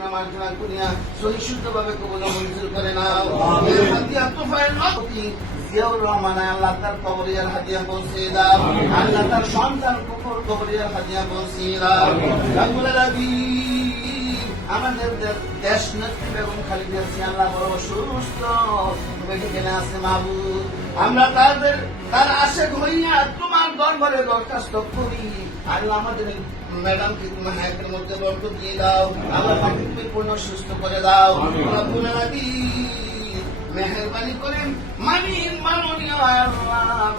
গুনাহ মার্জনা করিয়া সহিষ্ণুভাবে কবুল ও মঞ্জুর করে নাও। হাদিয়া তোফায়েল লতি জিয়াউর রহমান আল্লাহ তার কবরিয়ার হাদিয়া পৌঁছে দাও। আল্লাহ তার সন্তান কুকুর কবরিয়ার হাদিয়া পৌঁছে দাও। রব্বুল আলামিন আমাদের দেশ নেত্রী বেগম খালেদা জিয়া আল্লাহ বড় অসুস্থ এখানে আছে মাহবুব, আমরা তার আশেক হইয়া তোমার দরবারে দরখাস্ত করি। আল্লাহ আমাদের ম্যাডামকে তুমি হায়াতের মধ্যে বরকত দিয়ে দাও, আল্লাহ তাকে তুমি পূর্ণ সুস্থ করে দাও। রব্বুল আলামিন মেহেরবানি করেন মাননীয় আল্লাহ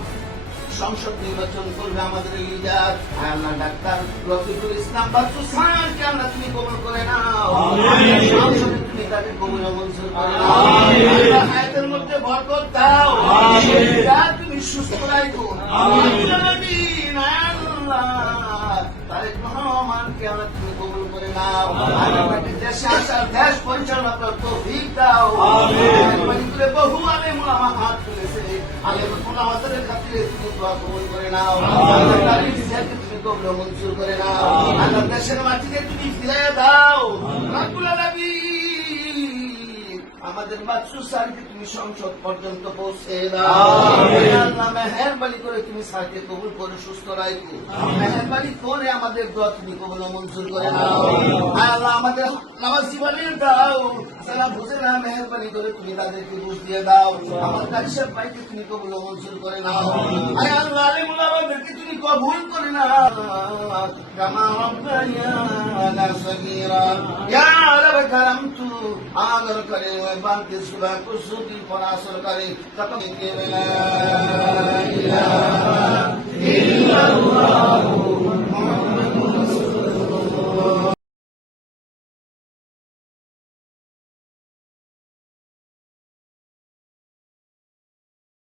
সংসদ নির্বাচন করবে আমাদের লিডার আল্লাহ ডাক্তার রফিকুল ইসলাম বাচ্চু স্যারকে আমরা তুমি কবুল করে নাও। সংসদে তুমি তাকে কবুল ও মঞ্জুর করে নাও। আল্লাহ হায়াতের মধ্যে বরকত দাও, তুমি সুস্থ রাখো। রব্বুল আলামিন আল্লাহ তারেক রহমানকে আমরা তুমি কবুল করে নাও। আমাদের দেশে আসার দেশ পরিচালনা করার তৌফিক দাও। মেহেরবানি করে বহু আলেম ওলামা হাত তুলেছে, আলেম ওলামাদের খাতিরে তুমি দোয়া কবুল করে নাও। আল্লাহ তারিক জিয়াকে তুমি কবুল ও মঞ্জুর করে নাও। আল্লাহ দেশের মাটিতে তুমি ফিরিয়ে দাও। রব্বুল আলামিন আমাদের বাচ্চু স্যারকে তুমি সংসদ পর্যন্ত পৌঁছে দাও। আল্লাহ মেহেরবানি করে তুমি স্যারকে কবুল করে সুস্থ রাখো। মেহেরবানি করে আমাদের দোয়া তুমি কবুল ও মঞ্জুর করে নাও। আল্লাহ আমাদের নামাজ জীবনের দাও, যারা বুঝে না মেহেরবানি করে তুমি তাদেরকে বুঝ দিয়ে দাও। আমার কাছের ভাইকে তুমি কবুল ও মঞ্জুর করে নাও। আল্লাহ আলিমুল আমাদেরকে তুমি কবুল করে নাও। কামা রব্বায়ানা সগীরা ইয়া রব করমতু আদর করে মেহরবান के सुबह को सूदी पर असर करे तब के ला इलाहा इल्लल्लाह